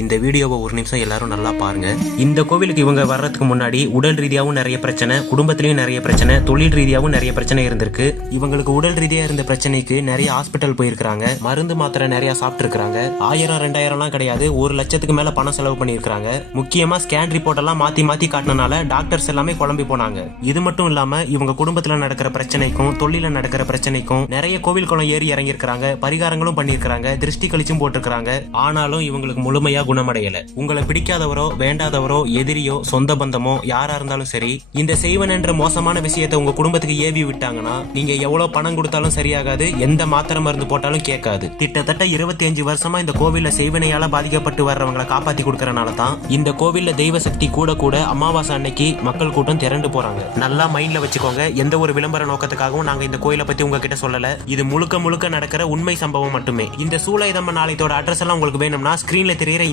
இந்த வீடியோவை ஒரு நிமிஷம் எல்லாரும் நல்லா பாருங்க. இந்த கோவிலுக்கு இவங்க வர்றதுக்கு முன்னாடி உடல் ரீதியாகவும் நிறைய பிரச்சனை, குடும்பத்திலயும் நிறைய பிரச்சனை, தொழில் ரீதியாகவும் நிறைய பிரச்சனை இருந்திருக்கு. இவங்களுக்கு உடல் ரீதியா இருந்த பிரச்சனைக்கு நிறைய ஹாஸ்பிட்டல் போயிருக்காங்க, மருந்து மாத்திரை நிறைய சாப்பிட்டு இருக்காங்க. 1000 2000 கிடையாது, 1 லட்சத்துக்கு மேல பணம் செலவு பண்ணிருக்காங்க. முக்கியமா ஸ்கேன் ரிப்போர்ட் எல்லாம் மாத்தி மாத்தி காட்டினால டாக்டர்ஸ் எல்லாமே குழம்பி போனாங்க. இது மட்டும் இல்லாம இவங்க குடும்பத்துல நடக்கிற பிரச்சனைக்கும் தொழில நடக்கிற பிரச்சனைக்கும் நிறைய கோவில் குளம் ஏறி இறங்கி இருக்காங்க, பரிகாரங்களும் பண்ணிருக்காங்க, திருஷ்டி கழிச்சும் போட்டிருக்காங்க. ஆனாலும் இவங்களுக்கு முழுமையா குணமடையல. உங்களை பிடிக்காதவரோ வேண்டாதவரோ எதிரியோ சொந்த பந்தமோ யாரா இருந்தாலும் சரி, இந்த செய்வன் என்ற மோசமான விஷயத்தை உங்க குடும்பத்துக்கு ஏவி விட்டாங்கன்னா நீங்க எவ்வளவு பணம் கொடுத்தாலும் சரியாகாது, எந்த மாத்திரை மருந்து போட்டாலும் கேட்காது. கிட்டத்தட்ட 25 வருஷமா இந்த கோவில்ல செய்வனையால பாதிக்கப்பட்டு வர்றவங்களை காப்பாத்தி கொடுக்கறனால தான் இந்த கோவில்ல தெய்வ சக்தி கூட கூட அமாவாசை அன்னைக்கு மக்கள் கூட்டம் திரண்டு போறாங்க. நல்லா மைண்ட்ல வச்சுக்கோங்க, எந்த ஒரு விளம்பர நோக்கத்துக்காகவும் நாங்க இந்த கோயிலை பத்தி உங்ககிட்ட சொல்லல. இது முழுக்க முழுக்க நடக்கிற உண்மை சம்பவம் மட்டுமே. இந்த சூளையம்மன் ஆலயத்தோட அட்ரஸ் எல்லாம் உங்களுக்கு வேணும்னா ஸ்கிரீன்ல தெரியுற